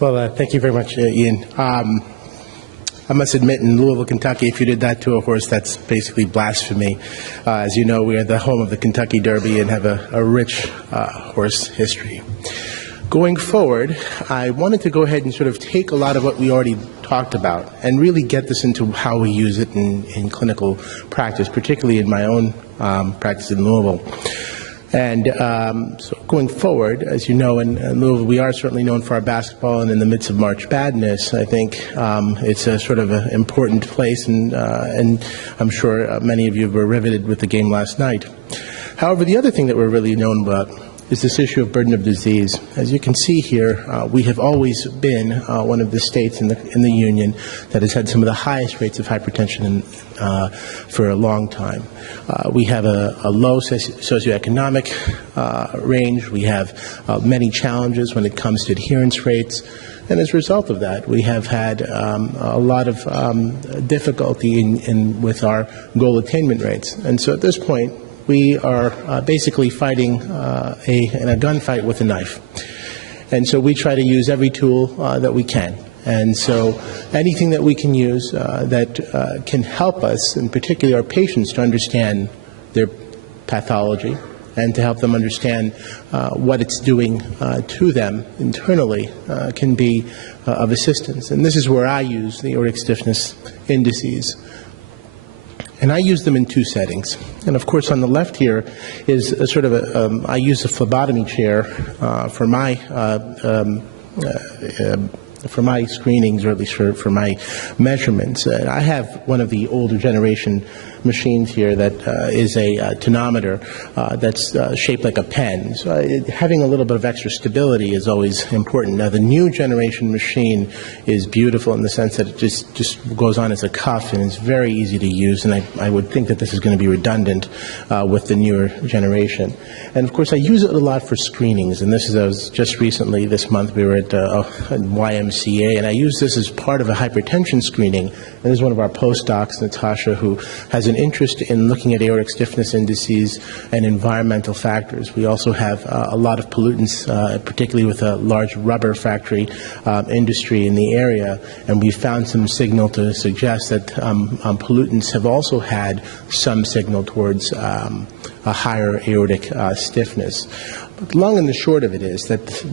Well, thank you very much, Ian. I must admit, in Louisville, Kentucky, if you did that to a horse, that's basically blasphemy. As you know, we are the home of the Kentucky Derby and have a rich horse history. Going forward, I wanted to go ahead and sort of take a lot of what we already talked about and really get this into how we use it in clinical practice, particularly in my own practice in Louisville. And so going forward, as you know, in Louisville, we are certainly known for our basketball, and in the midst of March Madness, I think it's a sort of an important place, and I'm sure many of you were riveted with the game last night. However, the other thing that we're really known about is this issue of burden of disease. As you can see here, we have always been one of the states in the Union that has had some of the highest rates of hypertension for a long time. We have a low socioeconomic range. We have many challenges when it comes to adherence rates. And as a result of that, we have had a lot of difficulty with our goal attainment rates. And so at this point, we are basically fighting in a gunfight with a knife. And so we try to use every tool that we can. And so anything that we can use that can help us, and particularly our patients, to understand their pathology and to help them understand what it's doing to them internally can be of assistance. And this is where I use the aortic stiffness indices. And I use them in two settings. And of course, on the left here is a sort of I use a phlebotomy chair for my screenings, or at least for my measurements. I have one of the older generation machines here that is a tonometer that's shaped like a pen. So having a little bit of extra stability is always important. Now, the new generation machine is beautiful in the sense that it just goes on as a cuff and is very easy to use, and I would think that this is going to be redundant with the newer generation. And of course, I use it a lot for screenings, and this is just recently, this month, we were at YMCA, and I use this as part of a hypertension screening. And this is one of our postdocs, Natasha, who has an interest in looking at aortic stiffness indices and environmental factors. We also have a lot of pollutants, particularly with a large rubber factory industry in the area, and we found some signal to suggest that pollutants have also had some signal towards a higher aortic stiffness. But the long and the short of it is that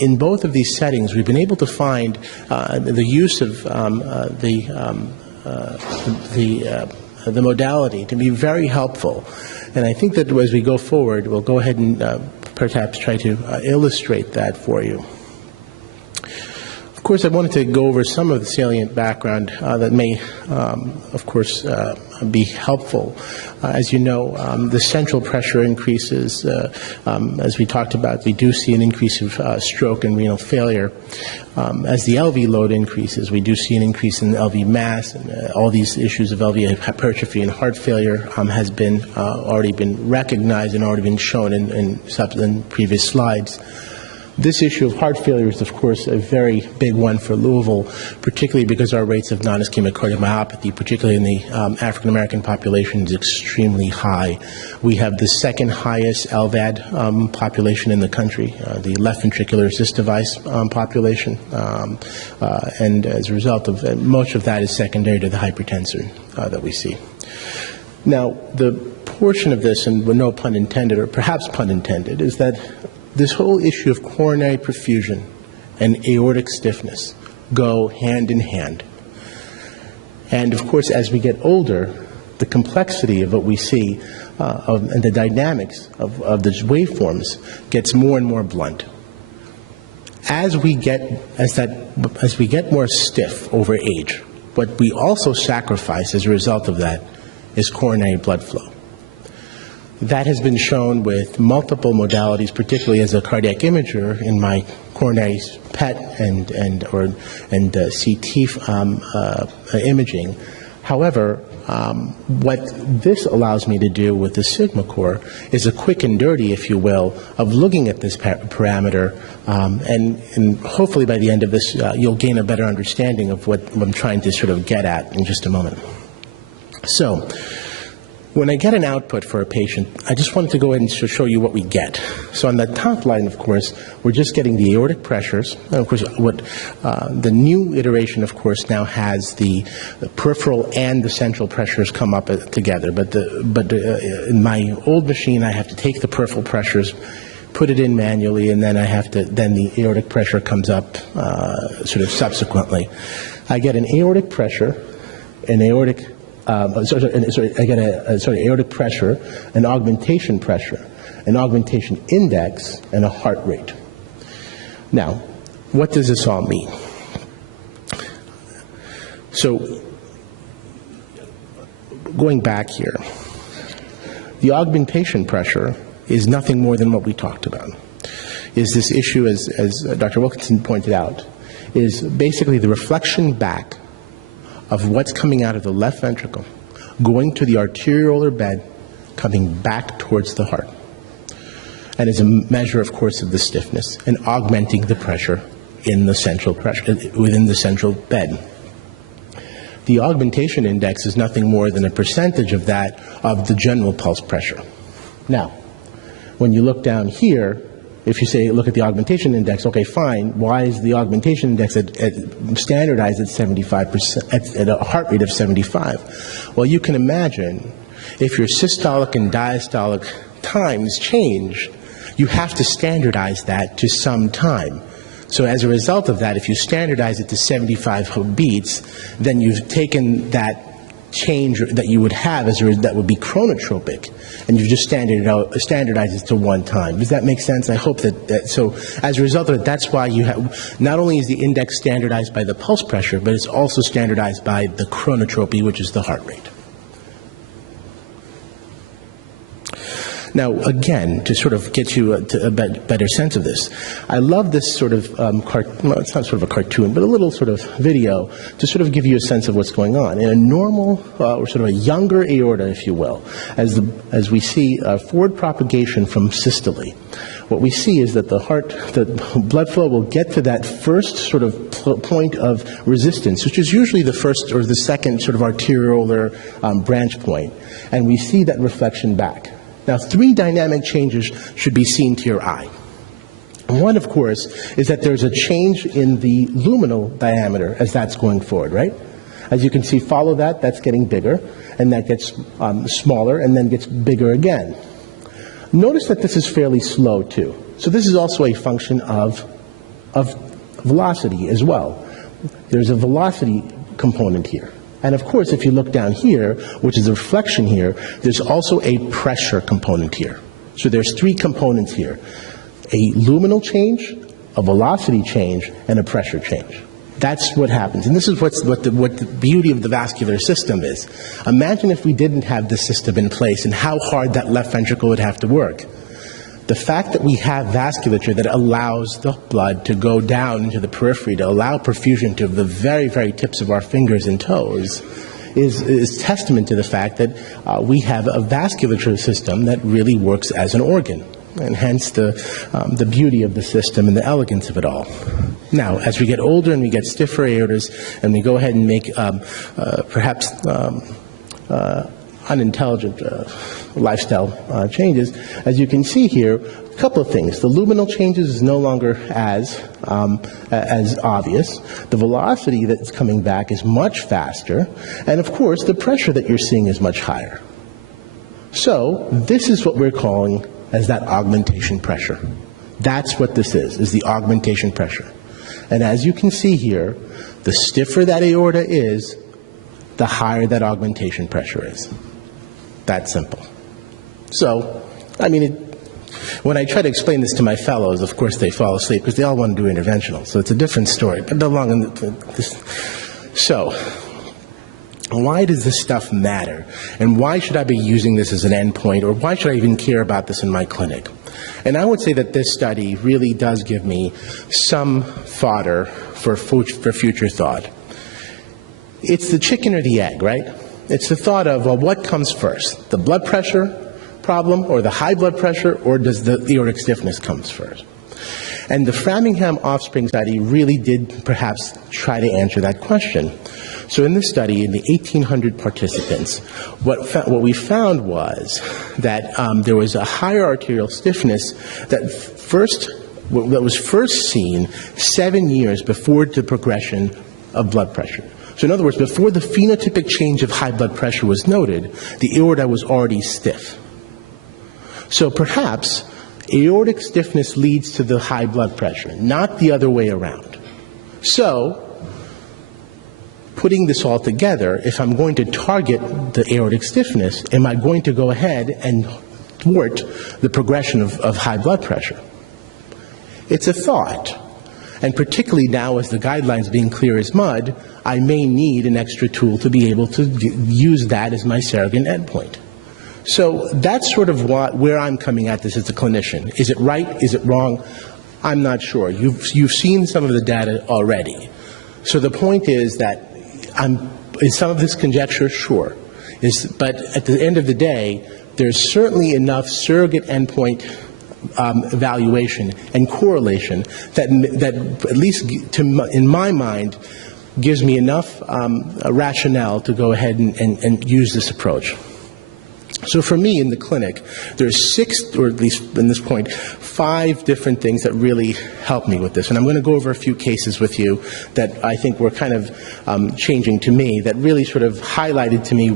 in both of these settings, we've been able to find the use of the modality to be very helpful. And I think that as we go forward, we'll go ahead and perhaps try to illustrate that for you. Of course, I wanted to go over some of the salient background that may, of course, be helpful. As you know, the central pressure increases. As we talked about, we do see an increase of stroke and renal failure. As the LV load increases, we do see an increase in LV mass, and all these issues of LV hypertrophy and heart failure has been already been recognized and already been shown in previous slides. This issue of heart failure is, of course, a very big one for Louisville, particularly because our rates of non-ischemic cardiomyopathy, particularly in the African-American population, is extremely high. We have the second highest LVAD population in the country, the left ventricular assist device population, and as a result of much of that is secondary to the hypertension that we see. Now, the portion of this, and with no pun intended, or perhaps pun intended, is that this whole issue of coronary perfusion and aortic stiffness go hand in hand. And of course, as we get older, the complexity of what we see and the dynamics of the waveforms gets more and more blunt. As we get more stiff over age, what we also sacrifice as a result of that is coronary blood flow. That has been shown with multiple modalities, particularly as a cardiac imager in my coronary PET and CT imaging. However, what this allows me to do with the Sigma core is a quick and dirty, if you will, of looking at this parameter, and hopefully by the end of this, you'll gain a better understanding of what I'm trying to sort of get at in just a moment. So, When I get an output for a patient, I just wanted to go ahead and show you what we get. So on the top line, of course, we're just getting the aortic pressures. And of course, what the new iteration, of course, now has the peripheral and the central pressures come up together. But in my old machine, I have to take the peripheral pressures, put it in manually, and then then the aortic pressure comes up sort of subsequently. I get an aortic pressure, an aortic I get aortic pressure, an augmentation pressure, an augmentation index, and a heart rate. Now, what does this all mean? So, going back here, the augmentation pressure is nothing more than what we talked about. Is this issue, as Dr. Wilkinson pointed out, is basically the reflection back of what's coming out of the left ventricle, going to the arteriolar bed, coming back towards the heart. And is a measure, of course, of the stiffness and augmenting the pressure in the central pressure, within the central bed. The augmentation index is nothing more than a percentage of that of the general pulse pressure. Now, when you look down here, if you say, look at the augmentation index, okay, fine. Why is the augmentation index standardized at 75%, at a heart rate of 75? Well, you can imagine if your systolic and diastolic times change, you have to standardize that to some time. So as a result of that, if you standardize it to 75 beats, then you've taken that change that you would have that would be chronotropic, and you've just standardized it to one time. Does that make sense? I hope that so as a result of it, that's why you have, not only is the index standardized by the pulse pressure, but it's also standardized by the chronotropy, which is the heart rate. Now, again, to sort of get you a better sense of this, I love this sort of, well, it's not sort of a cartoon, but a little sort of video to sort of give you a sense of what's going on. In a normal, or sort of a younger aorta, if you will, as we see forward propagation from systole, what we see is that the blood flow will get to that first sort of point of resistance, which is usually the first or the second sort of arteriolar branch point, and we see that reflection back. Now, three dynamic changes should be seen to your eye. One, of course, is that there's a change in the luminal diameter as that's going forward, right? As you can see, follow that, that's getting bigger, and that gets smaller, and then gets bigger again. Notice that this is fairly slow, too. So this is also a function of velocity as well. There's a velocity component here. And of course, if you look down here, which is a reflection here, there's also a pressure component here. So there's three components here: a luminal change, a velocity change, and a pressure change. That's what happens. And this is what the beauty of the vascular system is. Imagine if we didn't have this system in place and how hard that left ventricle would have to work. The fact that we have vasculature that allows the blood to go down into the periphery, to allow perfusion to the very, very tips of our fingers and toes, is testament to the fact that we have a vasculature system that really works as an organ, and hence the beauty of the system and the elegance of it all. Now, as we get older and we get stiffer aortas, and we go ahead and make perhaps unintelligent lifestyle changes, as you can see here, a couple of things. The luminal changes is no longer as obvious. The velocity that's coming back is much faster, and of course, the pressure that you're seeing is much higher. So this is what we're calling as that augmentation pressure. That's what this is the augmentation pressure. And as you can see here, the stiffer that aorta is, the higher that augmentation pressure is. That simple. So, I mean, when I try to explain this to my fellows, of course they fall asleep because they all want to do interventional. So it's a different story. But so, why does this stuff matter? And why should I be using this as an endpoint? Or why should I even care about this in my clinic? And I would say that this study really does give me some fodder for future thought. It's the chicken or the egg, right? It's the thought of, well, what comes first? The blood pressure problem or the high blood pressure, or does the aortic stiffness comes first? And the Framingham Offspring study really did perhaps try to answer that question. So in this study, in the 1,800 participants, what we found was that there was a higher arterial stiffness that was first seen 7 years before the progression of blood pressure. So in other words, before the phenotypic change of high blood pressure was noted, the aorta was already stiff. So perhaps aortic stiffness leads to the high blood pressure, not the other way around. So, putting this all together, if I'm going to target the aortic stiffness, am I going to go ahead and thwart the progression of high blood pressure? It's a thought. And particularly now, as the guidelines being clear as mud, I may need an extra tool to be able to use that as my surrogate endpoint. So that's sort of where I'm coming at this as a clinician. Is it right? Is it wrong? I'm not sure. You've seen some of the data already. So the point is that is some of this conjecture? Sure. But at the end of the day, there's certainly enough surrogate endpoint evaluation and correlation that at least in my mind gives me enough rationale to go ahead and use this approach. So for me in the clinic, there's 6, or at least in this point, 5 different things that really help me with this. And I'm going to go over a few cases with you that I think were kind of changing to me, that really sort of highlighted to me,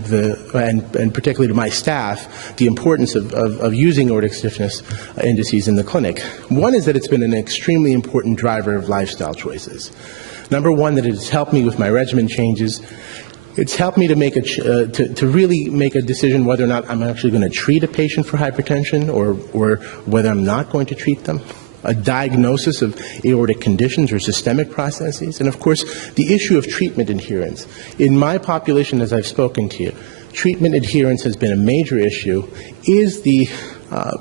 and particularly to my staff, the importance of using aortic stiffness indices in the clinic. One is that it's been an extremely important driver of lifestyle choices. Number one, that it has helped me with my regimen changes. It's helped me to make to really make a decision whether or not I'm actually going to treat a patient for hypertension or whether I'm not going to treat them. A diagnosis of aortic conditions or systemic processes. And of course, the issue of treatment adherence. In my population, as I've spoken to you, treatment adherence has been a major issue. Is the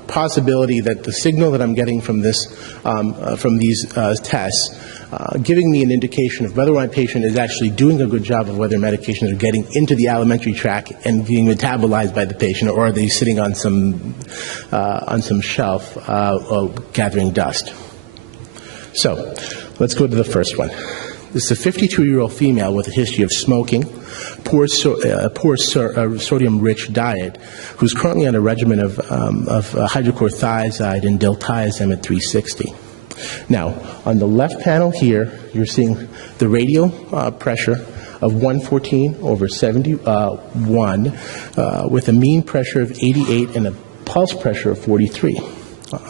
possibility that the signal that I'm getting from this, from these tests, giving me an indication of whether my patient is actually doing a good job of whether medications are getting into the alimentary tract and being metabolized by the patient, or are they sitting on some shelf gathering dust. So let's go to the first one. This is a 52-year-old female with a history of smoking, poor sodium-rich diet, who's currently on a regimen of hydrochlorothiazide and diltiazem at 360. Now, on the left panel here, you're seeing the radial pressure of 114/71 with a mean pressure of 88 and a pulse pressure of 43.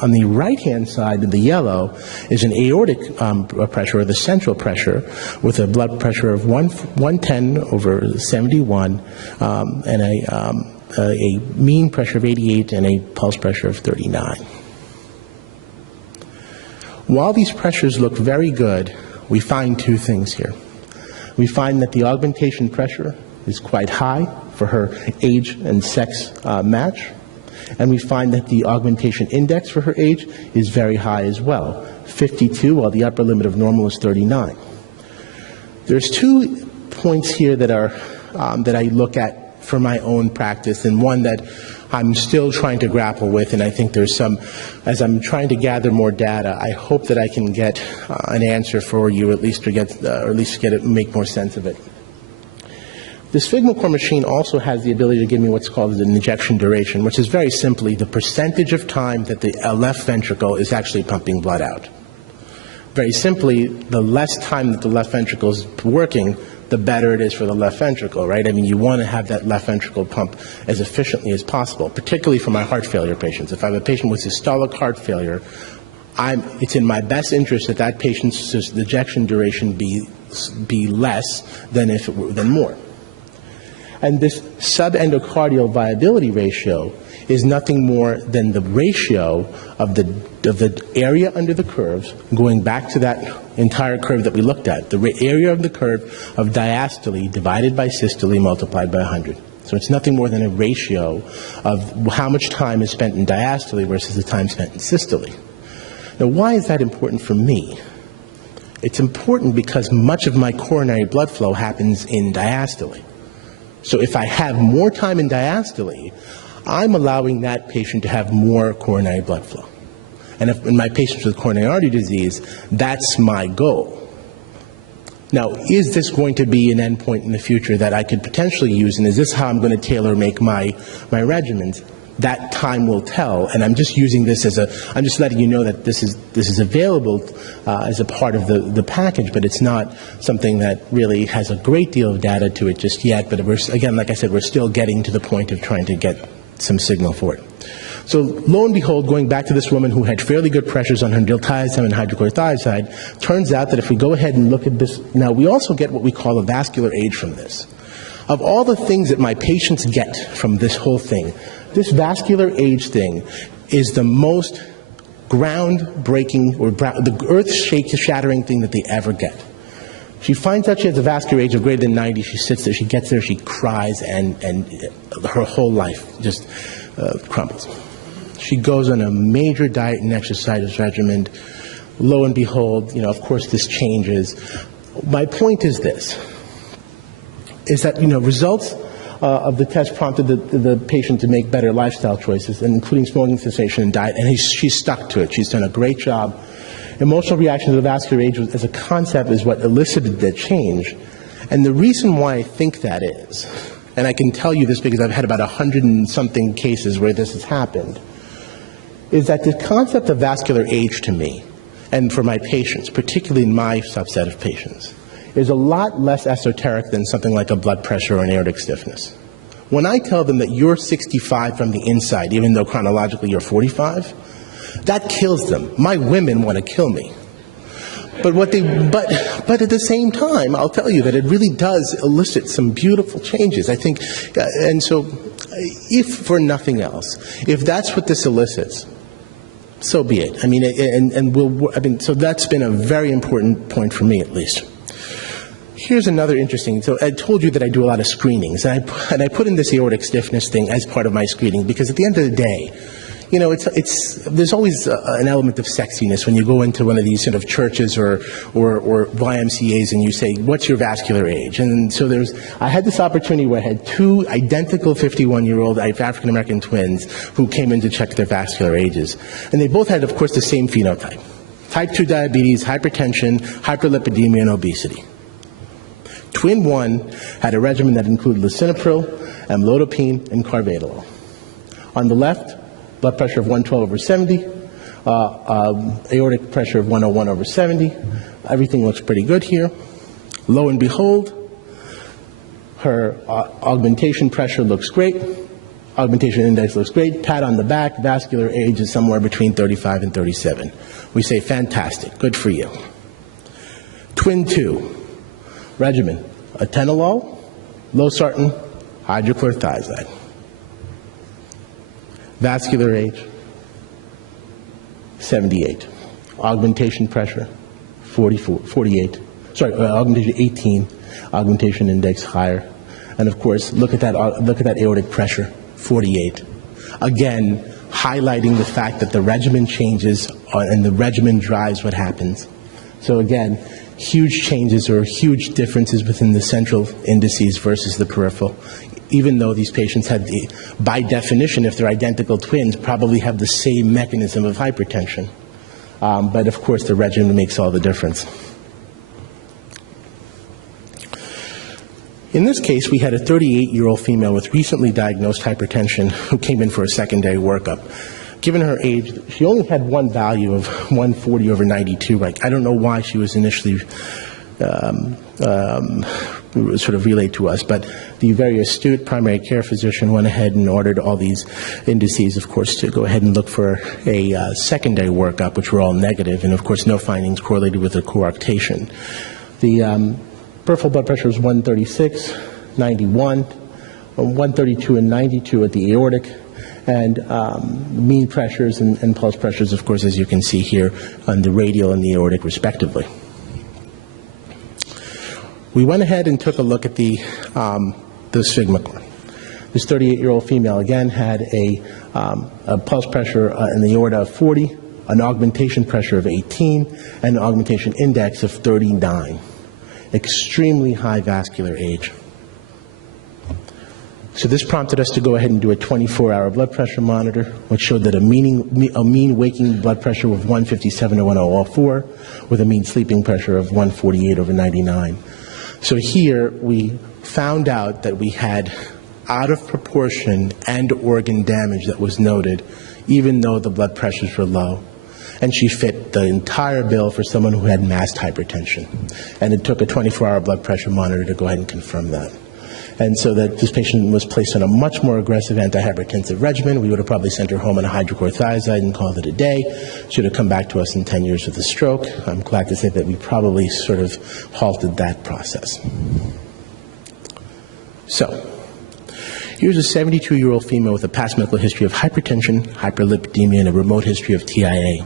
On the right-hand side of the yellow is an aortic pressure, or the central pressure, with a blood pressure of 110/71 and a mean pressure of 88 and a pulse pressure of 39. While these pressures look very good, we find 2 things here. We find that the augmentation pressure is quite high for her age and sex match, and we find that the augmentation index for her age is very high as well, 52, while the upper limit of normal is 39. There's 2 points here that are that I look at for my own practice, and one that I'm still trying to grapple with, and I think there's some, as I'm trying to gather more data, I hope that I can get an answer for you, at least to get, or at least get it, make more sense of it. This Figma-Core machine also has the ability to give me what's called an injection duration, which is very simply the percentage of time that the left ventricle is actually pumping blood out. Very simply, the less time that the left ventricle is working, the better it is for the left ventricle, right? I mean, you want to have that left ventricle pump as efficiently as possible, particularly for my heart failure patients. If I have a patient with systolic heart failure, it's in my best interest that that patient's ejection duration be less than than more. And this subendocardial viability ratio is nothing more than the ratio of the area under the curves, going back to that entire curve that we looked at, the area of the curve of diastole divided by systole multiplied by 100. So it's nothing more than a ratio of how much time is spent in diastole versus the time spent in systole. Now, why is that important for me? It's important because much of my coronary blood flow happens in diastole. So if I have more time in diastole, I'm allowing that patient to have more coronary blood flow. And if, in my patients with coronary artery disease, that's my goal. Now, is this going to be an endpoint in the future that I could potentially use, and is this how I'm going to tailor-make my regimens? That time will tell, and I'm just using this as I'm just letting you know that this is available as a part of the package, but it's not something that really has a great deal of data to it just yet. But again, like I said, we're still getting to the point of trying to get some signal for it. So lo and behold, going back to this woman who had fairly good pressures on her diltiazem and hydrochlorothiazide, turns out that if we go ahead and look at this, now we also get what we call a vascular age from this. Of all the things that my patients get from this whole thing, this vascular age thing is the most groundbreaking or the earth-shattering thing that they ever get. She finds out she has a vascular age of greater than 90. She sits there, she gets there, she cries, and her whole life just crumbles. She goes on a major diet and exercise regimen. Lo and behold, of course this changes. My point is this, is that, results of the test prompted the patient to make better lifestyle choices, including smoking cessation and diet, and she's stuck to it. She's done a great job. Emotional reaction to the vascular age as a concept is what elicited the change. And the reason why I think that is, and I can tell you this because I've had about 100 and something cases where this has happened, is that the concept of vascular age to me, and for my patients, particularly in my subset of patients, is a lot less esoteric than something like a blood pressure or an aortic stiffness. When I tell them that you're 65 from the inside, even though chronologically you're 45, that kills them. My women want to kill me. But at the same time, I'll tell you that it really does elicit some beautiful changes. I think, and so, if for nothing else, if that's what this elicits, so be it. I mean, so that's been a very important point for me, at least. Here's another interesting. So I told you that I do a lot of screenings, and I put in this aortic stiffness thing as part of my screening because at the end of the day, there's always an element of sexiness when you go into one of these sort of churches or YMCAs and you say, what's your vascular age? And so I had this opportunity where I had two identical 51-year-old African-American twins who came in to check their vascular ages. And they both had, of course, the same phenotype: type 2 diabetes, hypertension, hyperlipidemia, and obesity. Twin 1 had a regimen that included lisinopril, amlodipine, and carvedilol. On the left, blood pressure of 112/70, aortic pressure of 101/70. Everything looks pretty good here. Lo and behold, her augmentation pressure looks great. Augmentation index looks great. Pat on the back. Vascular age is somewhere between 35 and 37. We say, fantastic. Good for you. Twin 2. Regimen: atenolol, losartan, hydrochlorothiazide. Vascular age, 78. Augmentation pressure, 48. Augmentation 18. Augmentation index higher. And of course, look at that aortic pressure, 48. Again, highlighting the fact that the regimen changes and the regimen drives what happens. So again, huge changes or huge differences within the central indices versus the peripheral, even though these patients had, by definition, if they're identical twins, probably have the same mechanism of hypertension. But of course, the regimen makes all the difference. In this case, we had a 38-year-old female with recently diagnosed hypertension who came in for a secondary workup. Given her age, she only had one value of 140/92. I don't know why she was initially sort of relayed to us, but the very astute primary care physician went ahead and ordered all these indices, of course, to go ahead and look for a secondary workup, which were all negative, and of course no findings correlated with a coarctation. The peripheral blood pressure was 136, 91, 132 and 92 at the aortic, and mean pressures and pulse pressures, of course, as you can see here, on the radial and the aortic, respectively. We went ahead and took a look at the sphygmochlor. This 38-year-old female, again, had a pulse pressure in the aorta of 40, an augmentation pressure of 18, and an augmentation index of 39. Extremely high vascular age. So this prompted us to go ahead and do a 24-hour blood pressure monitor, which showed that a mean waking blood pressure of 157/1004 with a mean sleeping pressure of 148/99. So here we found out that we had out of proportion end organ damage that was noted, even though the blood pressures were low. And she fit the entire bill for someone who had masked hypertension. And it took a 24-hour blood pressure monitor to go ahead and confirm that. And so that this patient was placed on a much more aggressive antihypertensive regimen. We would have probably sent her home on a hydrochlorothiazide and called it a day. She would have come back to us in 10 years with a stroke. I'm glad to say that we probably sort of halted that process. So, here's a 72-year-old female with a past medical history of hypertension, hyperlipidemia, and a remote history of TIA.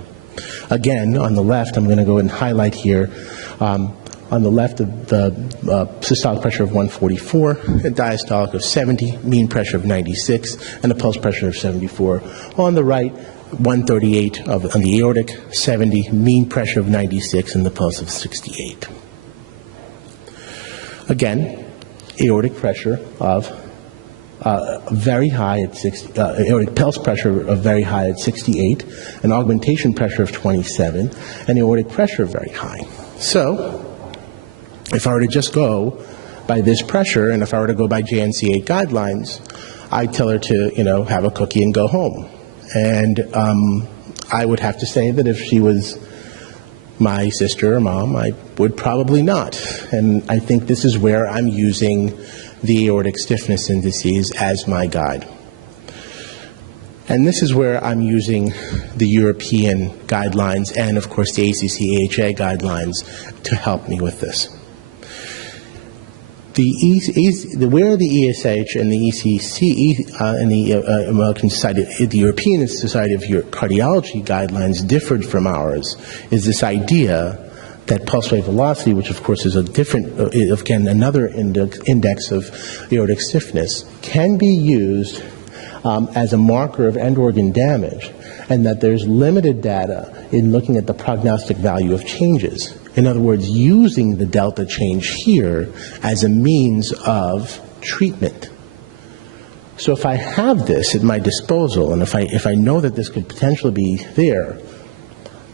Again, on the left, I'm going to go and highlight here, on the left, the systolic pressure of 144, a diastolic of 70, mean pressure of 96, and a pulse pressure of 74. On the right, 138 on the aortic, 70, mean pressure of 96, and the pulse of 68. Again, aortic pressure of very high at 60, aortic pulse pressure of very high at 68, an augmentation pressure of 27, and aortic pressure very high. So, if I were to just go by this pressure, and if I were to go by JNC8 guidelines, I'd tell her to, have a cookie and go home. And I would have to say that if she was my sister or mom, I would probably not. And I think this is where I'm using the aortic stiffness indices as my guide. And this is where I'm using the European guidelines and, of course, the ACC-AHA guidelines to help me with this. Where the ESH and the ECC and the American Society, the European Society of Cardiology guidelines differed from ours is this idea that pulse wave velocity, which of course is a different, again, another index of aortic stiffness, can be used as a marker of end organ damage, and that there's limited data in looking at the prognostic value of changes. In other words, using the delta change here as a means of treatment. So if I have this at my disposal, and if I know that this could potentially be there,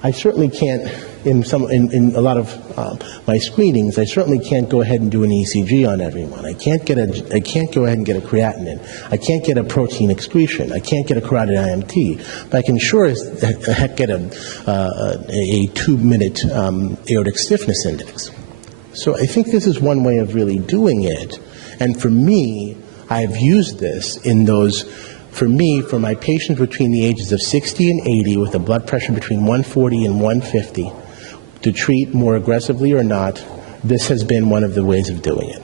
I certainly can't, in a lot of my screenings, I certainly can't go ahead and do an ECG on everyone. I can't go ahead and get a creatinine. I can't get a protein excretion. I can't get a carotid IMT. But I can sure as heck get a 2-minute aortic stiffness index. So I think this is one way of really doing it. And for me, I've used this in those. For me, for my patients between the ages of 60 and 80 with a blood pressure between 140 and 150, to treat more aggressively or not, this has been one of the ways of doing it.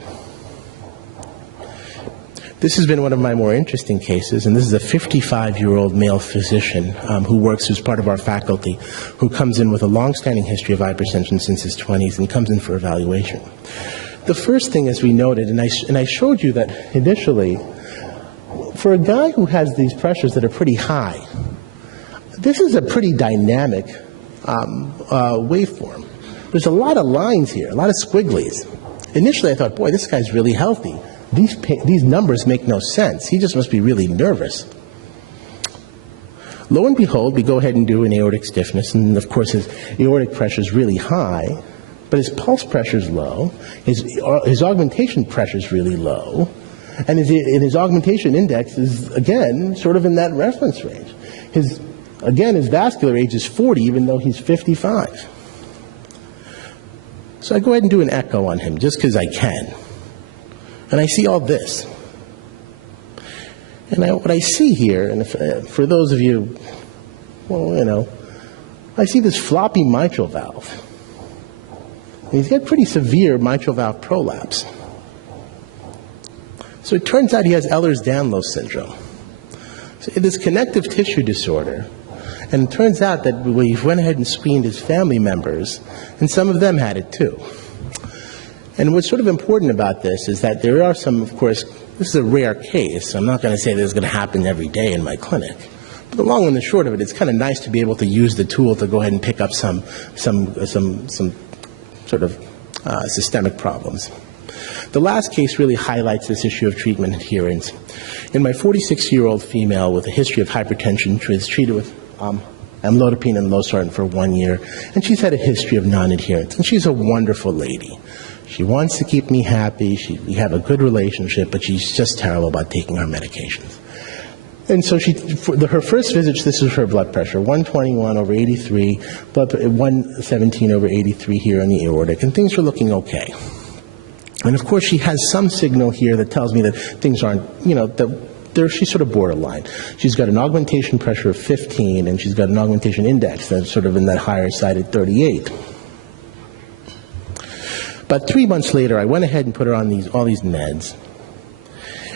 This has been one of my more interesting cases, and this is a 55-year-old male physician who works as part of our faculty, who comes in with a long-standing history of hypertension since his 20s and comes in for evaluation. The first thing, as we noted, and I showed you that initially, for a guy who has these pressures that are pretty high, this is a pretty dynamic waveform. There's a lot of lines here, a lot of squigglies. Initially I thought, boy, this guy's really healthy. These numbers make no sense. He just must be really nervous. Lo and behold, we go ahead and do an aortic stiffness, and of course his aortic pressure is really high, but his pulse pressure is low, his augmentation pressure is really low, and his augmentation index is, again, sort of in that reference range. His vascular age is 40, even though he's 55. So I go ahead and do an echo on him, just because I can. And I see all this. And what I see here, and for those of you, I see this floppy mitral valve. And he's got pretty severe mitral valve prolapse. So it turns out he has Ehlers-Danlos syndrome. So it is connective tissue disorder. And it turns out that we went ahead and screened his family members, and some of them had it too. And what's sort of important about this is that there are some, of course, this is a rare case. I'm not going to say this is going to happen every day in my clinic. But the long and the short of it, it's kind of nice to be able to use the tool to go ahead and pick up some sort of systemic problems. The last case really highlights this issue of treatment adherence. In my 46-year-old female with a history of hypertension, she was treated with amlodipine and losartan for 1 year, and she's had a history of non-adherence, and she's a wonderful lady. She wants to keep me happy, we have a good relationship, but she's just terrible about taking our medications. And so her first visit, this is her blood pressure, 121 over 83, 117 over 83 here on the aortic, and things are looking okay. And of course, she has some signal here that tells me that things aren't, she's sort of borderline. She's got an augmentation pressure of 15, and she's got an augmentation index that's sort of in that higher side at 38. But 3 months later, I went ahead and put her on all these meds.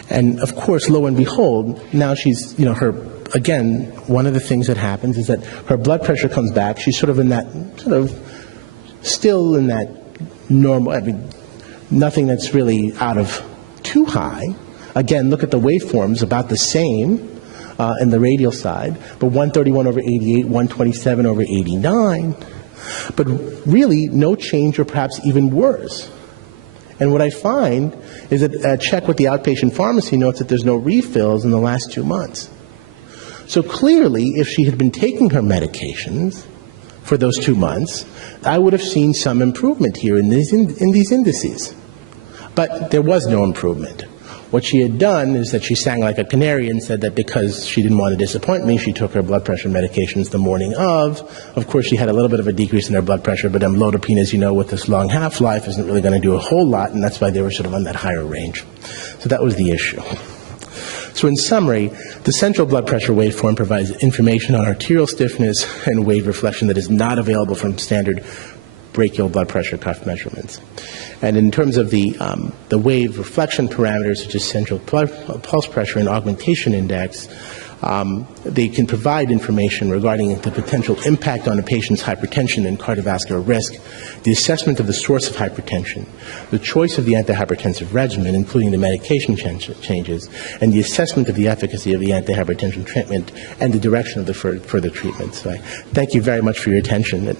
And of course, lo and behold, now she's, again, one of the things that happens is that her blood pressure comes back. She's sort of in that, still in that normal, nothing that's really out of too high. Again, look at the waveforms, about the same in the radial side, but 131 over 88, 127 over 89. But really, no change or perhaps even worse. And what I find is that a check with the outpatient pharmacy notes that there's no refills in the last 2 months. So clearly, if she had been taking her medications for those 2 months, I would have seen some improvement here in these indices. But there was no improvement. What she had done is that she sang like a canary and said that because she didn't want to disappoint me, she took her blood pressure medications the morning of. Of course, she had a little bit of a decrease in her blood pressure, but amlodipine, as you know, with this long half-life, isn't really going to do a whole lot, and that's why they were sort of on that higher range. So that was the issue. So in summary, the central blood pressure waveform provides information on arterial stiffness and wave reflection that is not available from standard brachial blood pressure cuff measurements. And in terms of the wave reflection parameters, such as central pulse pressure and augmentation index, they can provide information regarding the potential impact on a patient's hypertension and cardiovascular risk, the assessment of the source of hypertension, the choice of the antihypertensive regimen, including the medication changes, and the assessment of the efficacy of the antihypertension treatment and the direction of the further treatment. So I thank you very much for your attention.